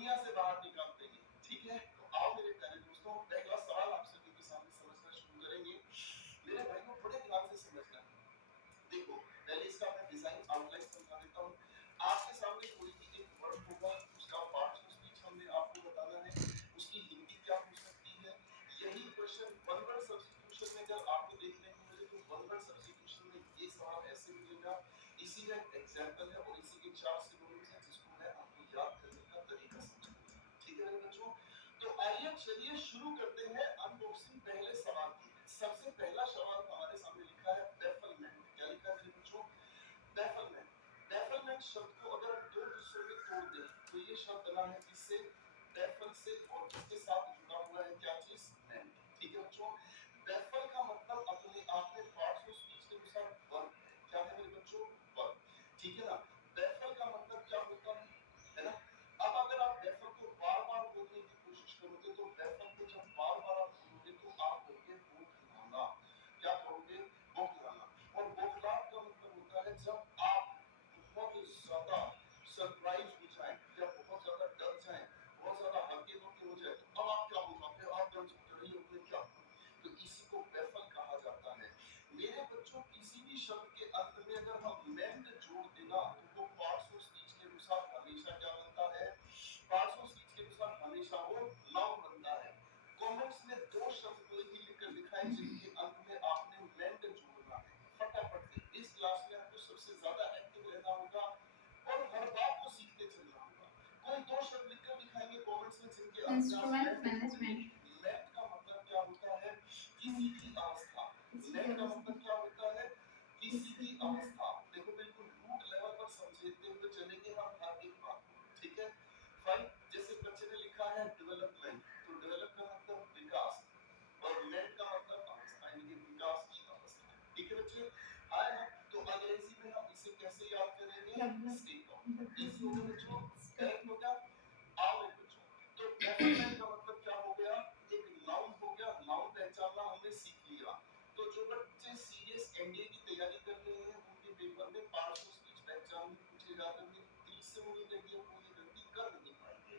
दुनिया से बाहर निकाल देंगे। ठीक है, तो आओ मेरे प्यारे दोस्तों, पहला सवाल आप सभी के सामने समझना शुरू करेंगे। मेरे भाइयों बड़े ध्यान से समझना। देखो, पहले इसका मैं डिजाइन आउटलाइन समझा देता हूँ। आपके सामने कोई भी एक वर्ड होगा, उसका पार्ट्स ऑफ स्पीच हमने आपको बताना है, उसकी हिंदी क्या हो सकती है। यही क्वेश्चन वन वर्ड सब्स्टिट्यूशन में अगर आपको देखने को मिले तो वन वर्ड सब्स्टिट्यूशन में ये सवाल ऐसे मिलेगा। इसी का एग्जांपल है और इसी के चार सिनोनिम्स हैं जिसको मैं आपको याद करने का तरीका समझाऊंगा। ठीक है मेरे बच्चों, तो आइए चलिए शुरू करते हैं अनबॉक्सिंग पहले सवाल की। सबसे पहला सवाल हमारे सामने लिखा है बेफलमेंट। क्या लिखा है मेरे बच्चों? बेफलमेंट। बेफलमेंट शब्द को अगर हम दो हिस्सों में तोड़ दें तो ये शब्द बना है किससे? बेफल से, और किसके साथ जुड़ा हुआ है क्या चीज? मेंट। ठीक है बच्चों, बेफल का मतलब अपने आप में पार्ट्स ऑफ स्पीच के अनुसार वर्ब है। क्या है मेरे बच्चों? वर्ब। ठीक है ना, बेफल का मतलब क्या होता है ना। अब अगर आप बेफल को बार-बार बोलने की कोशिश करोगे तो बेफल को जब बार-बार आप बोलोगे तो आप कहोगे बौखलाना। क्या कहोगे? बौखलाना। और बौखलाहट का मतलब होता है जब आप बहुत ज्यादा सरप्राइज हो जाएं या बहुत ज्यादा डर जाएं, बहुत ज्यादा हल्के-बुके हो जाए, तो अब आप क्या हो जाते हो? आप डर जाते हो, ये हो क्या? तो इसी को बेफल कहा जाता है। मेरे बच्चों, किसी भी शब्द के अंत में अगर हम मेंट जोड़ देना तो वो पार्ट्स ऑफ स्पीच के अनुसार हमेशा क्या बनता है? पार्ट्स ऑफ स्पीच के अनुसार हमेशा वो नाउन बनता है। कमेंट्स में दो शब्द कोई भी लिखकर दिखाएं जिनके अंत में आपने मेंट जोड़ना है। फटाफट से इस क्लास में आपको सबसे ज्यादा एक्टिव रहना होगा और हर बात को सीखते चलना होगा। कोई दो शब्द लिखकर दिखाएंगे कमेंट्स में जिनके अंत में आप इंस्ट्रूमेंट मेंट जोड़ेंगे। मैनेजमेंट। मेंट का मतलब क्या होता है? किसी की अवस्था। मेंट का मतलब क्या होता है? किसी की अवस्था। देखो बिल्कुल रूट लेवल पर समझते हुए चलेंगे हम हर एक बात को। ठीक है, फाइन। जैसे बच्चे ने लिखा है डेवलपमेंट, तो डेवलप का मतलब विकास और मेंट का मतलब अवस्था, यानी कि विकास की अवस्था। ठीक है बच्चे, आए ना। तो अंग्रेजी में हम इसे कैसे याद करेंगे? State of. इजी हो गया बच्चों, करेक्ट हो गया। आओ मेरे बच्चों, तो डेवलपमेंट का मतलब क्या हो गया? एक नाउन हो गया। नाउन पहचानना हमने सीख लिया। तो जो बच्चे सीरियस एनडीए की तैयारी कर रहे हैं उनके पेपर में पार्ट्स ऑफ स्पीच पहचान पूछे जाते हैं तो 30 से उम्मीद है कि वो ये गलती कर नहीं पाएंगे।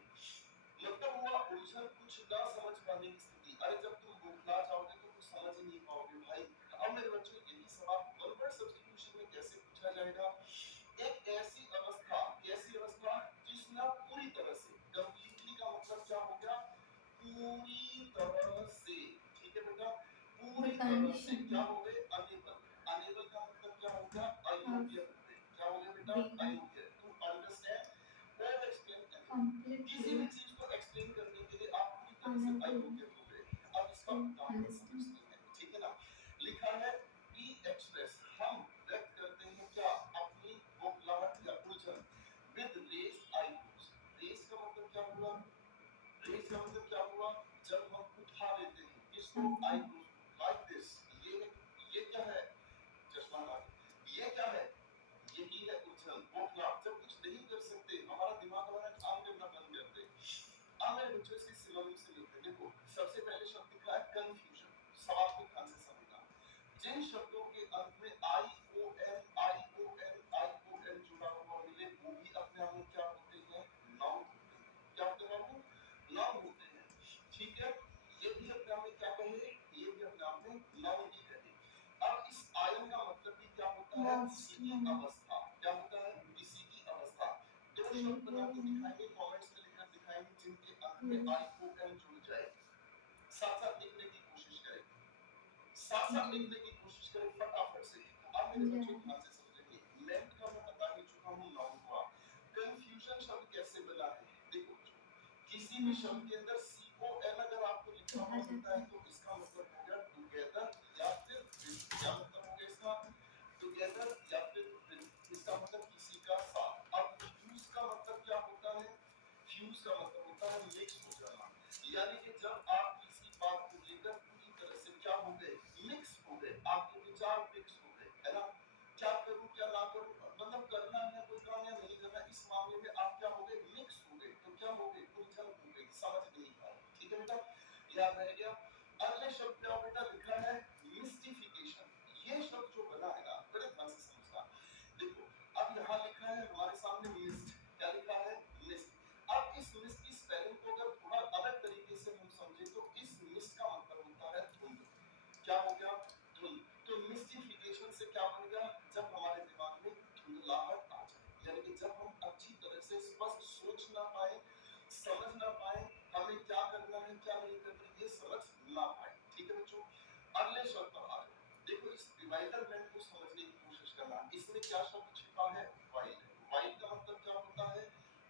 मतलब हुआ उलझन, कुछ ना समझ पाने की स्थिति। अरे जब तुम बौखला जाओगे तो कुछ समझ ही नहीं पाओगे भाई। अब मेरे बच्चों, यही सवाल वन वर्ड सब्स्टिट्यूशन में कैसे पूछा जाएगा? एक ऐसी अवस्था, कैसी अवस्था जिसमें आप पूरी तरह से, कंप्लीटली का मतलब क्या हो गया? पूरी तरह से। ठीक है बेटा, पूरी तरह से क्या हो गए? अनेबल। अनेबल का मतलब क्या हो गया? अयोग्य हो गए। क्या हो गया बेटा? अयोग्य टू अंडरस्टैंड और एक्सप्लेन। किसी भी चीज को एक्सप्लेन करने के लिए आप पूरी तरह से अयोग्य हो गए। अब इसका उदाहरण समझते हैं। ठीक है ना, लिखा है बी एक्सप्रेस, हम व्यक्त करते हैं क्या? अपनी बौखलाहट या उलझन विद रेस्ड आईब्रोज। रेस का मतलब क्या हुआ? रेस का मतलब क्या हुआ? जब हम उठा लेते हैं किसको? आईब्रोज को, लाइक दिस। ये क्या है? चश्मा लगा के। ये क्या है? यही है उलझन, बौखलाहट। जब कुछ नहीं कर सकते, हमारा दिमाग हमारा काम करना बंद कर दे। अब मेरे बच्चों इसकी सिनोनिम से मिलते हैं। देखो, सबसे पहले शब्द लिखा है कंफ्यूजन। सवाल को ध्यान से समझना। जिन शब्दों के अंत में आई ओ एन आई ओ एन आई ओ एन जुड़ा हुआ मिले वो भी अपने आप में क्या होते हैं? नाउन होते हैं। क्या होते हैं बाबू? नाउन होते हैं। ठीक है, ये भी अपने आप में क्या कहे? ये भी अपने आप में नाउन ही कहे। अब इस आयन का मतलब भी क्या होता है? किसी की अवस्था। क्या होता है? किसी की अवस्था। दो शब्द बना के दिखाएंगे, कमेंट्स में लिखकर दिखाएंगे जिनके अंत में आई ओ एन जुड़ जाए। साथ साथ लिखने की कोशिश करें, साथ साथ लिखने की कोशिश करें, फटाफट से। अब मेरे बच्चों ध्यान से समझेंगे। मेंट का मैं बता ही चुका हूं, नाउन हुआ। कंफ्यूजन शब्द कैसे बना है? देखो बच्चों, किसी भी शब्द के अंदर सी ओ एन अगर आपको लिखा हुआ मिलता है तो इसका मतलब हो गया टुगेदर या फिर विद। क्या मतलब हो गया इसका? टुगेदर या फिर विद। इसका मतलब किसी का साथ। अब फ्यूज का मतलब क्या होता है? फ्यूज का मतलब होता है मिक्स हो जाना। यानी कि जब आप किसी बात को लेकर पूरी तरह से क्या हो गए? मिक्स हो गए। आपके विचार मिक्स हो गए, है ना। क्या करूं क्या ना करूं, मतलब करना है कोई काम या नहीं करना, इस मामले में आप क्या हो गए? मिक्स हो गए। तो क्या हो गए? उलझन हो गई, समझ नहीं पाए। ठीक है बेटा, याद रह गया। अगले शब्द पे बेटा लिखा है मिस्टिफिकेशन। ये शब्द जो बना है ना, बड़े ध्यान से समझना। देखो, अब यहाँ लिखा है हमारे सामने मिस्ट। क्या लिखा है? मिस्ट। अब इस मिस्ट की डिवाइडरमेंट को समझने की कोशिश करना। इसमें क्या शब्द छिपा है? वाइल। वाइल का मतलब क्या होता है?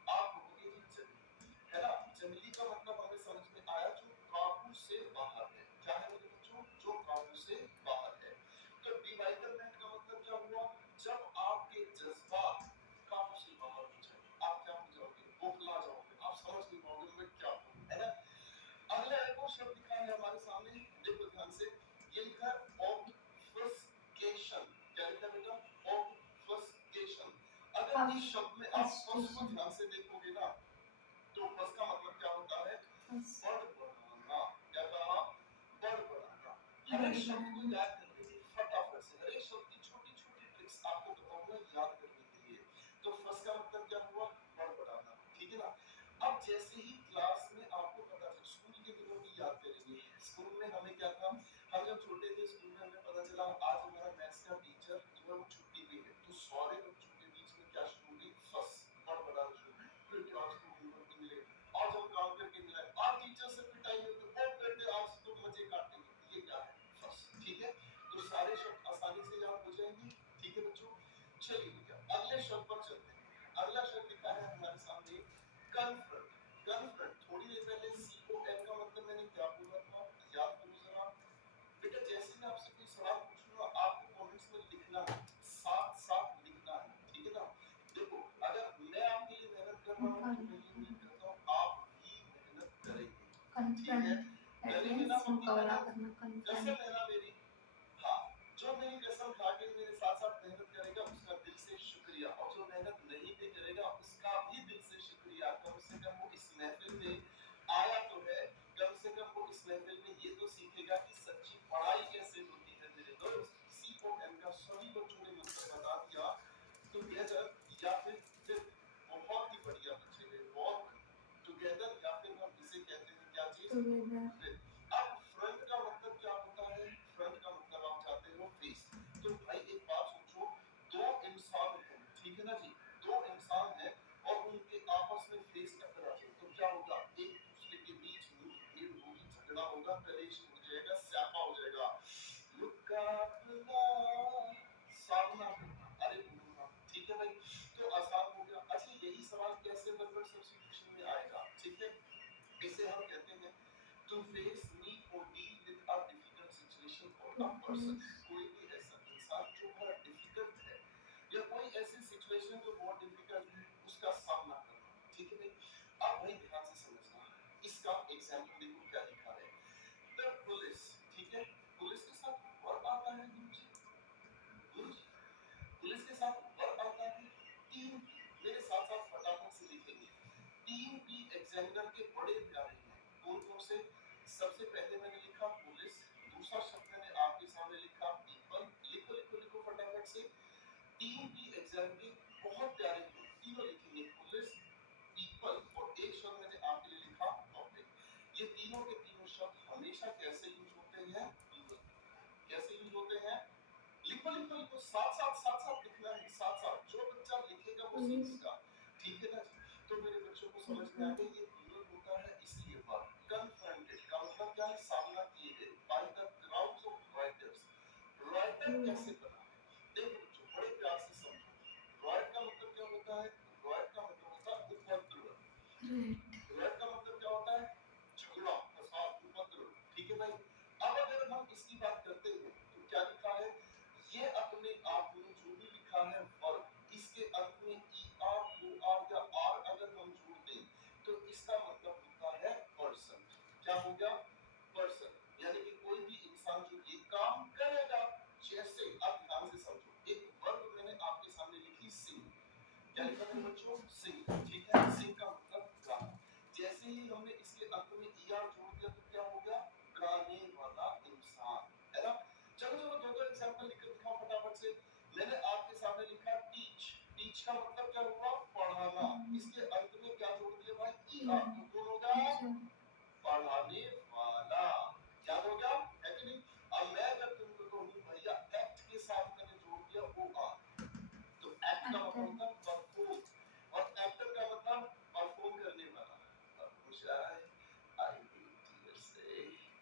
आप कहोगे जी जंगली, है ना? जंगली का मतलब हमें समझ में आया जो काबू से बाहर है। क्या है मेरे बच्चों? जो काबू से बाहर है। तो डिवाइडरमेंट का मतलब क्या हुआ? जब आपके जज्बात काबू से बाहर हो जाए, आप क्या हो जाओगे? बौखला जाओगे, आप समझ नहीं पाओगे मैं क्या करूं, है ना? अगला एक और शब्द लिखा है हमारे सामने, देखो ध्यान से। ये लिखा है ऑब्फस्केशन। क्या लिखा है बेटा? ऑब्फस्केशन। अगर इस शब्द में आप फर्स्ट को ध्यान से देखोगे ना, तो फर्स्ट का मतलब क्या होता है? बड़बड़ाना। क्या कहा? बड़बड़ाना। हर एक शब्द को याद कर लीजिए फटाफट से। हर एक शब्द की छोटी छोटी ट्रिक्स आपको बताऊंगा याद करने के लिए। तो फर्स्ट का मतलब क्या हुआ? बड़बड़ाना, ठीक है ना? अब जैसे ही क्लास में आपको पता चला, स्कूल के दिनों की याद करेंगे। स्कूल में हमें क्या था? हम जब छोटे थे स्कूल में हमें पता चला आज हमारा मैथ्स का टीचर जो है वो छुट्टी पे है, तो सारे बच्चों के बीच में क्या शुरू हुई? फस, बड़बड़ाना शुरू हुई। बेटे आज तो होमवर्क नहीं मिलेगा, आज हम काम करके मिला है, आज टीचर से पिटाई होगी, ओ बेटे आज तो मजे काटेंगे। ये क्या है? फस, ठीक है? तो सारे शब्द आसानी से याद हो जाएंगे, ठीक है बच्चों? चलिए बेटा अगले शब्द पर चलते हैं। अगला शब्द लिखा है हमारे सामने कन्फ्रंट। कन्फ्रंट, थोड़ी देर पहले CON का मतलब मैंने क्या बोला था? याद करो जरा बेटा। जैसे मैं आपसे कोई सवाल पूछूंगा आपको कमेंट्स में लिखना है, साथ साथ लिखना है, ठीक है ना? देखो अगर मैं आपके लिए मेहनत कर रहा हूँ तो मैं ये उम्मीद करता हूँ आप भी मेहनत करेंगे, ठीक है? करेंगे ना पक्की मेहनत? कसम है ना मेरी? हाँ, जो मेरी कसम खा के मेरे साथ साथ मेहनत करेगा उसका दिल से शुक्रिया, और जो मेहनत नहीं भी करेगा उसका भी दिल से शुक्रिया। कम से कम वो इस महफिल में आया तो है, कम से कम वो इस महफिल में ये तो सीखेगा कि सच्ची पढ़ाई कैसे होती है मेरे दोस्त। CON का सभी बच्चों ने मतलब बता दिया, टुगेदर या फिर बहुत ही बढ़िया बच्चे हैं, बहुत बढ़िया। टुगेदर या फिर हम इसे कहते हैं क्या चीज? टुगेदर। अब फ्रंट का मतलब क्या होता है? फ्रंट का मतलब आप चाहते हो फेस। तो भाई एक बात सोचो, दो इंसान हैं, ठीक है ना जी? दो इंसान हैं और उनके आपस में फेस टकरा जाए तो क्या होगा? एक दूसरे के बीच मुठभेड़ होगी, झगड़ा होगा, कलेश हो जाएगा, स्यापा हो जाएगा। मुकाबला सामना करना, अरे बोलना, ठीक है भाई? तो आसान हो गया। अच्छा यही सवाल कैसे वर्बल सब्स्टिट्यूशन में आएगा? ठीक है, इसे हम कहते हैं to face meet or deal with a difficult situation or a person। कोई भी ऐसा इंसान जो बड़ा डिफिकल्ट है या कोई ऐसी सिचुएशन जो बहुत डिफिकल्ट है उसका सामना करना, ठीक है भाई? अब भाई ध्यान से समझना, इसका एग्जांपल देखो क्या लिखा है। द पुलिस, ठीक है? पुलिस के साथ वर्ब आता है गुरुजी, गुरुजी पुलिस के साथ वर्ब आता है। टीम बी, मेरे साथ साथ फटाफट से लिखेंगे। टीम बी एग्जामिनर के बड़े प्यारे हैं। कौन कौन से? सबसे पहले मैंने लिखा पुलिस, दूसरा शब्द मैंने आपके सामने लिखा पीपल। लिखो लिखो लिखो फटाफट से। टीम बी एग्जाम के बहुत प्यारे हैं, तीनों लिखेंगे, पुलिस, पीपल, और एक शब्द मैंने आपके लिए लिखा पब्लिक। ये तीनों के तीनों शब्द हमेशा कैसे यूज होते हैं? प्लूरल। कैसे यूज होते हैं? लिखो लिखो लिखो, साथ साथ लिखना है, साथ साथ। जो बच्चा लिखेगा वो सीखेगा, ठीक है ना जी? तो मेरे बच्चों को समझ में आ गया ये प्लूरल होता है इसलिए वर्ब। कन्फ्रंटेड का मतलब क्या है? सामना किए गए, by the crowds of writers. Writer कैसे बना है? देखो बच्चों बड़े प्यार से समझो। राइट का मतलब क्या होता है? राइट का मतलब होता है उपद्रव। राइट का मतलब क्या होता है? झगड़ा, फसाद, उपद्रव, ठीक है भाई? अब अगर हम इसकी बात करते हैं तो क्या लिखा है? ये अपने आप में जो भी लिखा है वर्ब, इसके अंत में ER, OR या R अगर हम जोड़ दें तो इसका मतलब होता है पर्सन। क्या हो गया? पर्सन, यानी कि कोई भी इंसान जो ये काम करेगा। जैसे आप ध्यान से समझो, एक वर्ब मैंने आपके सामने लिखी सिंग। क्या लिखा मेरे बच्चों? सिंग, ठीक है? सिंग का मतलब गाना। जैसे ही हमने इसके अंत में ER जोड़ दिया तो क्या हो गया? गाने वाला इंसान, है ना? चलो चलो दो दो एग्जांपल लिखकर दिखाओ फटाफट से। मैंने आपके सामने लिखा टीच। टीच का मतलब क्या हुआ? पढ़ाना। इसके अंत में क्या जोड़ दिया भाई? ER, तो कौन होगा? पढ़ाने वाला। याद हो गया है कि नहीं? अब मैं अगर तुमको कहूं भैया एक्ट के साथ मैंने जोड़ दिया OR, तो एक्ट का मतलब होता है परफॉर्म, और एक्टर का मतलब परफॉर्म करने वाला। अब मुशाए आई टीयर से,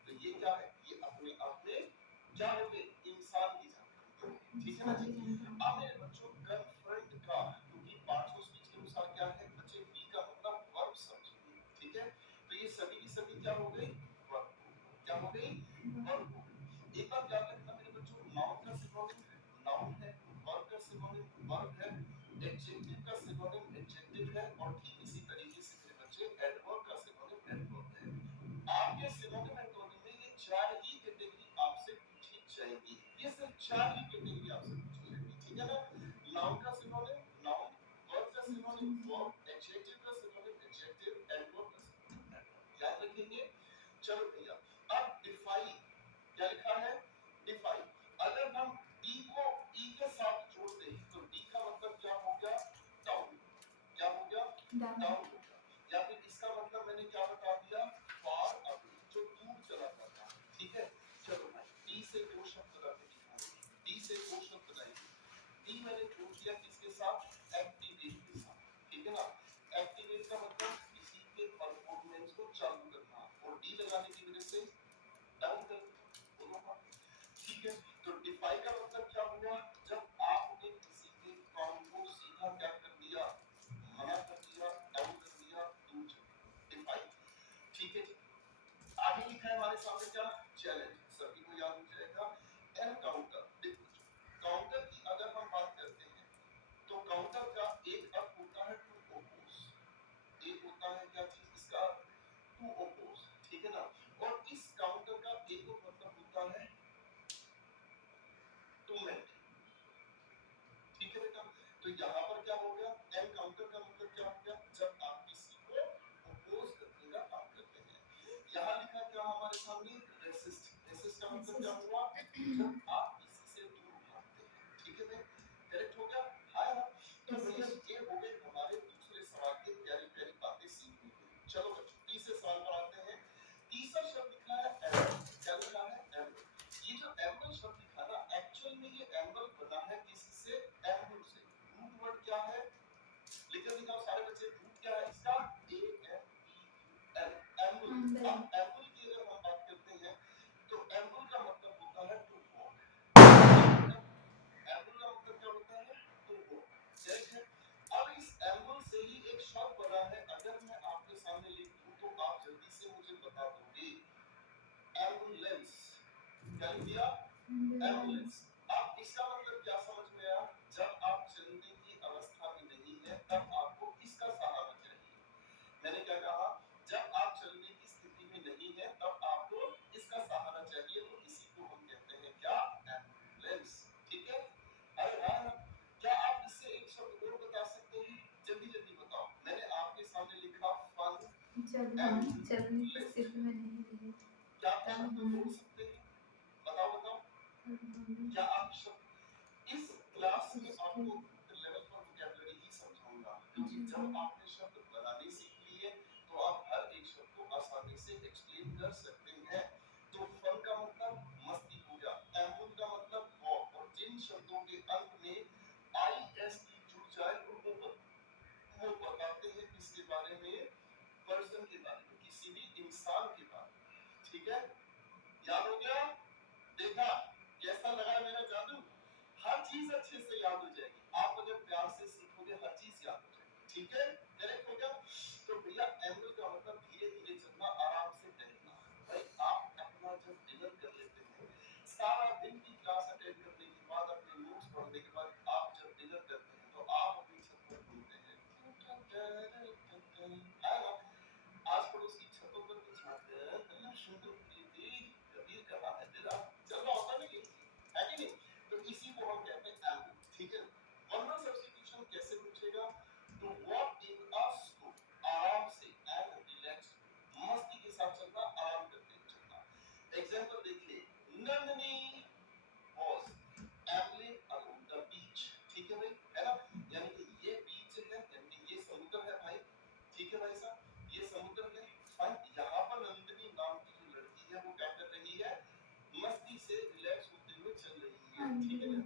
तो ये क्या है? ये अपने आप में क्या हो गए? इंसान की जानकारी। ठीक है ना जी। अब मेरे बच्चों कन्फ्रंट का, क्योंकि पार्ट्स ऑफ स्पीच के अनुसार क्या है बच्चे, बी का मतलब वर्ब समझिए, ठीक है। तो ये सभी की सभी क्या हो गई, वर्ब। क्या हो गई, वर्ब हो गई। एक बात याद रखना मेरे बच्चों, नाउन का सिनोनिम नाउन है, वर्ब का सिनोनिम वर्ब है, एडजेक्टिव का सिनोनिम एडजेक्टिव है, और ठीक इसी तरीके से मेरे बच्चे एडवर्ब का सिनोनिम एडवर्ब है। आपके सिनोनिम एंटोनिम में ये चार ही कैटेगरी आपसे पूछी जाएगी, ये सिर्फ चार ही कैटेगरी आपसे पूछी जाएगी, ठीक है ना। नाउन का सिनोनिम नाउन, वर्ब का सिनोनिम वर्ब, एडजेक्टिव का सिनोनिम एडजेक्टिव, एडवर्ब का सिनोनिम एडवर्ब। याद रखेंगे। चलो भैया, अब डिफाइन क्या लिखा है, डिफाइन। अगर हम डी को ई के साथ जोड़ दें तो डी का मतलब क्या हो गया, डाउन। क्या हो गया, डाउन हो गया। या फिर इसका मतलब मैंने क्या बता दिया, फार अवे, जो दूर चला जाता है, ठीक है। चलो भाई, डी से दो शब्द बनाते दिखाएंगे, डी से दो शब्द बनाएंगे। डी मैंने जोड़ दिया किसके साथ, एक्टिवेट के साथ, ठीक है ना। एक्टिवेट का मतलब किसी के परफॉर्मेंस को चालू करना, और डी लगाने की वजह से डाउन कर दिया, दोनों का, ठीक है। तो डिफाई का मतलब क्या हुआ, जब आपने किसी के काम को सीधा क्या कर दिया, मना कर दिया, डाउन कर दिया, दूर चल दिया, डिफाई, ठीक है। आगे लिखा है हमारे सामने क्या, चैलेंज, सभी को याद हो जाएगा। एनकाउंटर, देखो काउंटर की अगर हम बात करते हैं तो काउंटर का एक अर्थ होता है टू ओपोज, एक होता है क्या चीज इसका, टू ओपोज, ठीक है ना। और इस काउंटर का एक और मतलब होता है टू मेंट, ठीक है बेटा। तो यहाँ पर क्या हो गया, एनकाउंटर का मतलब क्या हो गया, जब आप किसी को ओपोज करने का काम करते हैं। यहाँ लिखा क्या हमारे सामने, रेसिस्ट, रेसिस्ट का मतलब क्या हुआ, जब आप किसी से दूर भागते हैं, ठीक है भाई, करेक्ट हो गया। हाँ हाँ, तो भैया ये हो गए हमारे दूसरे सवाल के प्यारी प्यारी बातें सीखने के। चलो बच्चों तीसरे सवाल पर आते हैं। तीसरा शब्द लिखा है एंगल, क्या लिखा है, एंगल। ये जो एंगल शब्द लिखा ना, एक्चुअल में ये एंगल बना है किससे, एंगल से। रूट वर्ड क्या है, लिख दिखाओ सारे बच्चे, रूट क्या है इसका, A N E L, angle. अब एंगल की अगर हम बात करते हैं तो एंगल का मतलब होता है टू वॉक, एंगल का मतलब क्या होता है, टू वॉक, करेक्ट है। अब इस एंगल से ही एक शब्द बना है, अगर मैं आपके सामने लिख दूं तो आप जल्दी से मुझे बता दोगे, एम्बुलेंस। क्या लिख दिया, एम्बुलेंस। अब इसका मतलब क्या समझ में आया, जब आप चलने की अवस्था में नहीं है तब आपको किसका सहारा चाहिए। मैंने क्या कहा, जब आप चलने की स्थिति में नहीं है तब आपको किसका सहारा चाहिए, तो इसी को हम कहते हैं क्या, एम्बुलेंस, ठीक है। अरे हाँ, क्या आप इससे एक शब्द और बता सकते हैं, जल्दी जल्दी बताओ। मैंने आपके सामने लिखा फन, जब हम चलने की स्थिति में नहीं रहे क्या आप शब्द जोड़ सकते हैं, बताओ बताओ। क्या आप शब्द, इस क्लास में आपको लेवल पर वोकैबुलरी ही समझाऊंगा, क्योंकि जब आपने शब्द बनाने सीख लिए तो आप हर एक शब्द को आसानी से एक्सप्लेन कर सकते हैं। तो फन का मतलब मस्ती हो गया, एम्बुल का मतलब वॉक, और जिन शब्दों के अंत में आई एस टी जुड़ जाए वो बताते हैं किसके बारे में, पर्सन के बारे में, किसी भी इंसान के बारे में, ठीक है। याद हो गया, देखा कैसा लगा मेरा जादू, हर चीज अच्छे से याद हो जाएगी, आप अगर प्यार से सीखोगे हर चीज याद हो जाएगी, ठीक है, करेक्ट हो गया। तो भैया एंगल का मतलब धीरे धीरे चलना, आराम से टहलना। भाई आप अपना जब डिनर कर लेते हैं, सारा दिन की क्लास अटेंड करने के बाद, अपने नोट्स पढ़ने के बाद आप जब डिनर करते हैं तो आप अपनी छत पर घूमते हैं, है ना। आस पड़ोस की छतों पर भी झांककर सुंदर प्रीति कबीर कहा है तेरा, चल रहा होता नहीं है कि नहीं। तो इसी को हम कहते हैं एंगल, ठीक है। वर्बल सब्स्टिट्यूशन कैसे पूछेगा, to walk in a slow, आराम से, एंड रिलैक्स, मस्ती के साथ चलना, आराम करके चलना। एग्जांपल देखिए, Nandini was ambling along the beach, ठीक है भाई, है ना। यानी कि ये बीच है, यानी कि ये समुद्र है भाई, ठीक है भाई साहब, ये समुद्र है। फाइन, यहाँ पर नंदिनी नाम की जो लड़की है वो क्या कर रही है, मस्ती से रिलैक्स होते हुए चल रही है, ठीक है ना,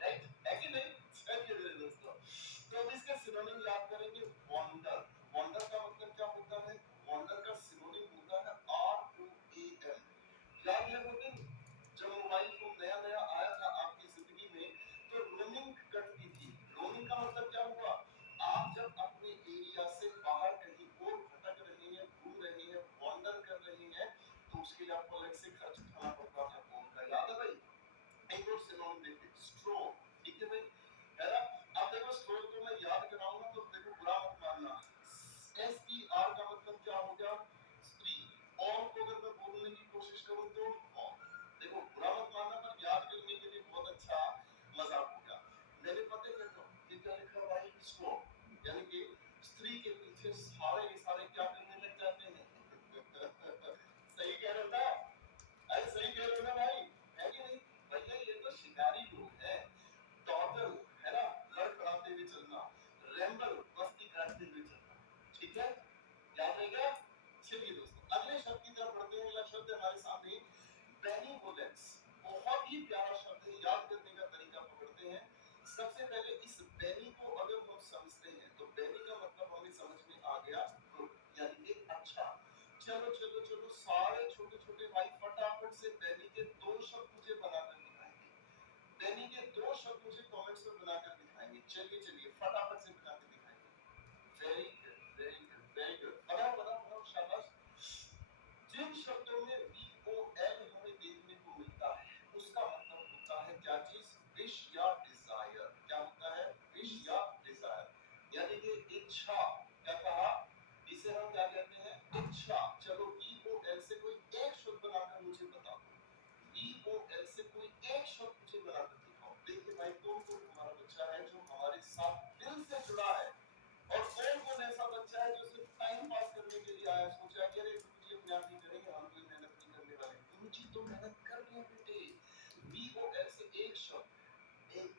राइट है कि नहीं। चलिए मेरे दोस्तों, तो अब इसका सिनोनिम याद करेंगे, वंडर। वंडर का मतलब क्या होता है, वंडर का सिनोनिम होता है आर ओ ए एम। याद है वो दिन जब मोबाइल फोन नया नया सिनोनिम देखिए, स्ट्रोक, ठीक है भाई, है ना। अब देखो स्ट्रोक को मैं याद कराऊंगा तो देखो बुरा मत मानना। एस ई आर का मतलब क्या हो गया, स्त्री। और को अगर मैं बोलने की कोशिश करूं तो और। देखो बुरा मत मानना, पर याद करने के लिए बहुत अच्छा मजाक हो गया। मैंने पता है ये क्या लिखा हुआ है, स्ट्रोक, यानी कि स्त्री के पीछे सारे के सारे क्या करने लग जाते हैं। सही कह रहे हो ना, अरे सही कह रहे हो ना भाई, है कि नहीं भैया, ये तो शिकारी लोग हैं। टॉटल है ना, लड़खड़ाते हुए चलना, रैम्बल मस्ती काटते हुए चलना, ठीक है, याद रहेगा। चलिए दोस्तों अगले शब्द की तरफ बढ़ते हैं। अगला शब्द है हमारे सामने बेनिवोलेंस। बहुत ही प्यारा शब्द है, याद करने का तरीका पकड़ते हैं। सबसे पहले इस बेनी को अगर हम समझते हैं तो बेनी का मतलब हमें समझ में आ गया, गुड, यानी कि अच्छा। चलो चलो चलो सारे छोटे छोटे भाई फटाफट से बेनी के दो शब्द मुझे बनाकर दिखाएंगे। बेनी के दो शब्द मुझे कमेंट्स में बनाकर दिखाएंगे। चलिए चलिए फटाफट से बनाकर दिखाएंगे। Very good very good very good, बनाओ बनाओ बनाओ, शाबाश। जिन शब्दों में वी ओ एल हमें देखने को मिलता है उसका मतलब होता है क्या चीज, विश या डिजायर। क्या होता है, विश या डिजायर, यानी कि इच्छा। क्या कहा, इसे हम क्या कहते हैं, इच्छा। चलो वी ओ एल से कोई एक शब्द बनाकर मुझे बता दो। वी ओ एल से कोई एक शब्द मुझे बनाकर दिखाओ। देखिए भाई कौन कौन हमारा बच्चा है जो हमारे साथ दिल से जुड़ा है, और कौन कौन ऐसा बच्चा है जो सिर्फ टाइम पास करने के लिए आया, सोचा कि अरे गुरुजी अपने आप नहीं करेंगे, हम कोई मेहनत नहीं करने वाले। गुरुजी तो मेहनत कर रहे हैं बेटे। वी ओ एल से एक शब्द, एक,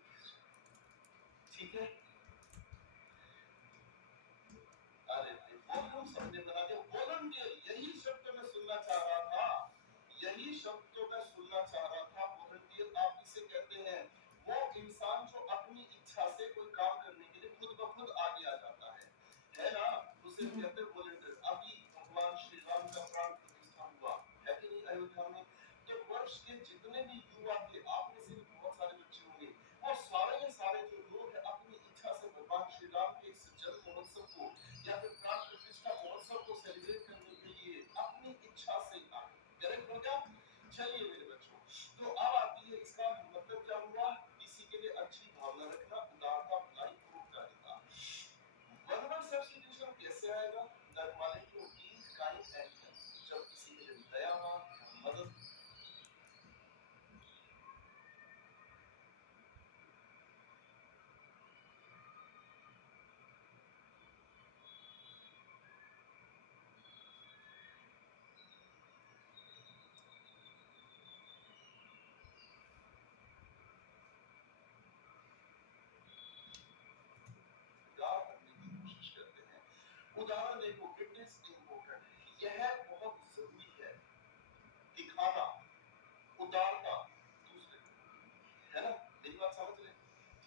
ठीक है। अरे भाई वॉल्यूम सबने बना दिया, वॉलंटियर, यही शब्द तो मैं सुनना चाह रहा था, यही शब्द तो मैं सुनना चाह रहा था। वॉलंटियर आप इसे कहते हैं, वो इंसान जो अपनी इच्छा से कोई काम करने के लिए खुद ब खुद आगे आ जाता है ना, उसे हम कहते हैं वॉलंटियर। अभी भगवान श्री राम का प्राण प्रतिष्ठा हुआ है कि नहीं अयोध्या में, तो वर्ष के जितने भी युवा थे, आप में से भी बहुत सारे बच्चे होंगे, वो सारे के सारे जो लोग हैं अपनी इच्छा से भगवान श्री राम के इस जन्म महोत्सव को या फिर प्राण प्रतिष्ठा महोत्सव को सेलिब्रेट करने के लिए अपनी इच्छा से आए। करेक्ट हो गया। चलिए मेरे बच्चों, तो अब आती है इसका मतलब क्या हुआ, इसी के लिए अच्छी भावना रखना, उदारता, भलाई, परोपकारिता। वन वर्ड सब्स्टिट्यूशन कैसे आएगा, the quality of being kind and help, जब किसी के लिए दयावान, मदद। उदाहरण देखो, इट इज इम्पोर्टेंट, यह बहुत जरूरी है, दिखाना, उदारता दूसरे, है ना, मेरी बात समझ रहे,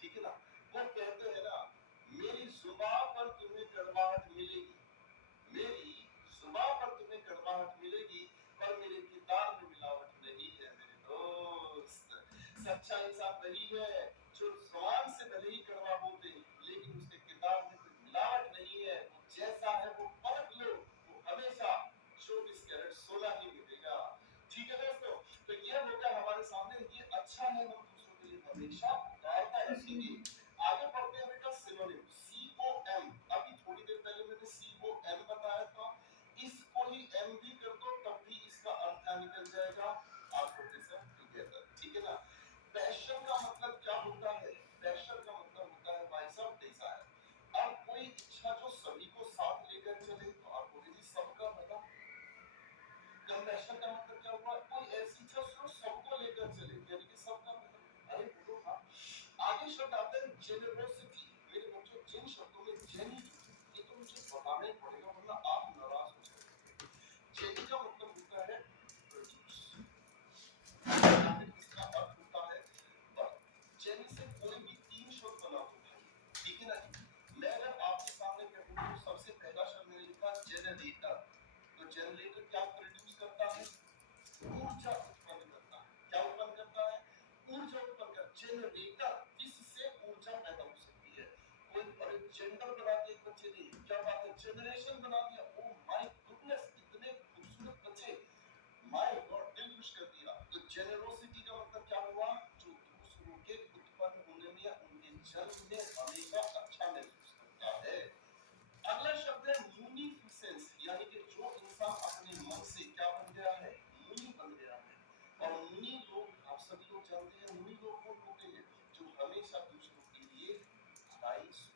ठीक है ना। वो कहते हैं ना, मेरी जुबान पर तुम्हें कड़वाहट मिलेगी, मेरी जुबान पर तुम्हें कड़वाहट मिलेगी, पर मेरे किरदार में मिलावट नहीं है मेरे दोस्त। सच्चा इंसान वही है जो जुबान से भले ही कड़वा बोले लेकिन उसके किरदार में कोई मिलावट नहीं है, वो जैसा है वो परख लो, वो हमेशा 24 कैरेट सोना ही मिलेगा। ठीक है दोस्तों, तो ये हो गया हमारे सामने, ये अच्छा है, हम दूसरों के लिए हमेशा उदारता रखेंगे। आगे बढ़ते हैं बेटा, सिनोनिम, सी ओ एम। अभी थोड़ी देर पहले मैंने सी ओ एम बताया था, इसको ही एम भी कर दो तब भी इसका अर्थ क्या निकल जाएगा, आपको टुगेदर, ठीक है ना। पैशन का मतलब क्या होता है, पैशन का मतलब होता है भाई साहब डिजायर। अब कोई इच्छा जो सभी को साथ लेकर चले, तो आप बोले जी सबका भला। कंपैशन का मतलब क्या हुआ, कोई ऐसी इच्छा जो सबको लेकर चले, यानी कि सबका भला। अरे बोलो हाँ। आगे शब्द आता है जेनरोसिटी। मेरे बच्चों जिन शब्दों में जेनी, ये तो मुझे बताना ही पड़ेगा वरना आप नाराज हो जाएंगे। जेनी का मतलब होता है प्रोड्यूस, या फिर इसका अर्थ होता है वर्क। जेनी से कोई भी तीन शब्द बना दो भाई, ठीक है ना जी। मैं अगर आपके सामने कहूं तो सबसे पहला शब्द मैंने लिखा जनरेटर, तो जनरेटर क्या प्रोड्यूस करता है, ऊर्जा उत्पन्न करता है। क्या उत्पन्न करता है, ऊर्जा उत्पन्न कर, जनरेटर, जिससे ऊर्जा पैदा हो सकती है। कोई बड़े जेंडर बना दिया एक बच्चे ने, क्या बात है, जनरेशन बना दिया, ओ माय गुडनेस, इतने खूबसूरत बच्चे, माय गॉड, दिल खुश कर दिया। तो जेनरोसिटी का मतलब क्या हुआ, जो दूसरों जन्म में हमेशा अच्छा महसूस करता है। अगला शब्द है munificence, यानी कि जो इंसान अपने मन से क्या बन गया है, मुनि बन गया है। और मुनि लोग आप सभी लोग जानते हैं, मुनि लोग कौन होते हैं, जो हमेशा दूसरों के लिए भलाई